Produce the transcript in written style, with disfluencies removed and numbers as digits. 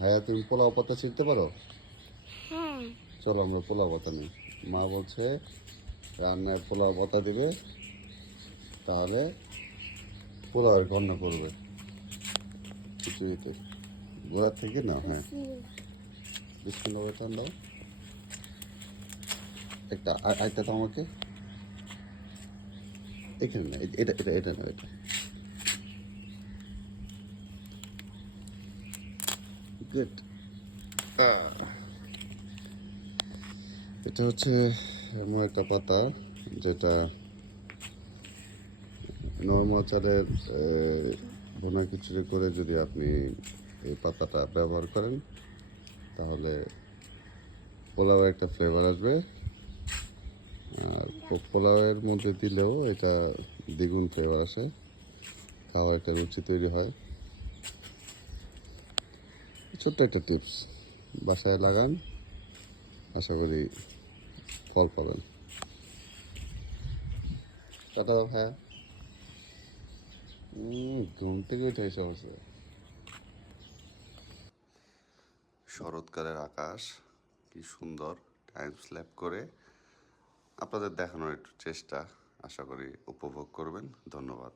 হ্যাঁ, তুমি পোলাও পাতা ছিঁড়তে পারো? হ্যাঁ। চলো আমরা পোলাও পাতা নিই। মা বলছে রান্নায় পোলাও পাতা দিবে, তাহলে পোলাওয়ের গন্ধ করবে খিচুড়িতে। গোড়ার থেকে না, হ্যাঁ। বিস্কুট টান দাও একটা, আরেকটা তো আমাকে এখানে না, এটা এটা এটা না, এটা গুড। এটা হচ্ছে এমন একটা পাতা যেটা নর্মাল চালের ভুনা খিচুড়ি করে যদি আপনি এই পাতাটা ব্যবহার করেন, তাহলে পোলাও একটা ফ্লেভার আসবে। আর পোলাওয়ের মধ্যে দিলেও এটা দ্বিগুণ ফ্লেভার আসে, খাওয়ার একটা রুচি তৈরি হয়। ছোট্ট একটা টিপস, বাসায় লাগান, আশা করি ফল পাবেন। টাটা ভাইয়া। ঘুম থেকে উঠে এসে বসে। শরৎকালের আকাশ কি সুন্দর টাইম স্ল্যাপ করে আপনাদের দেখানোর একটু চেষ্টা, আশা করি উপভোগ করবেন। ধন্যবাদ।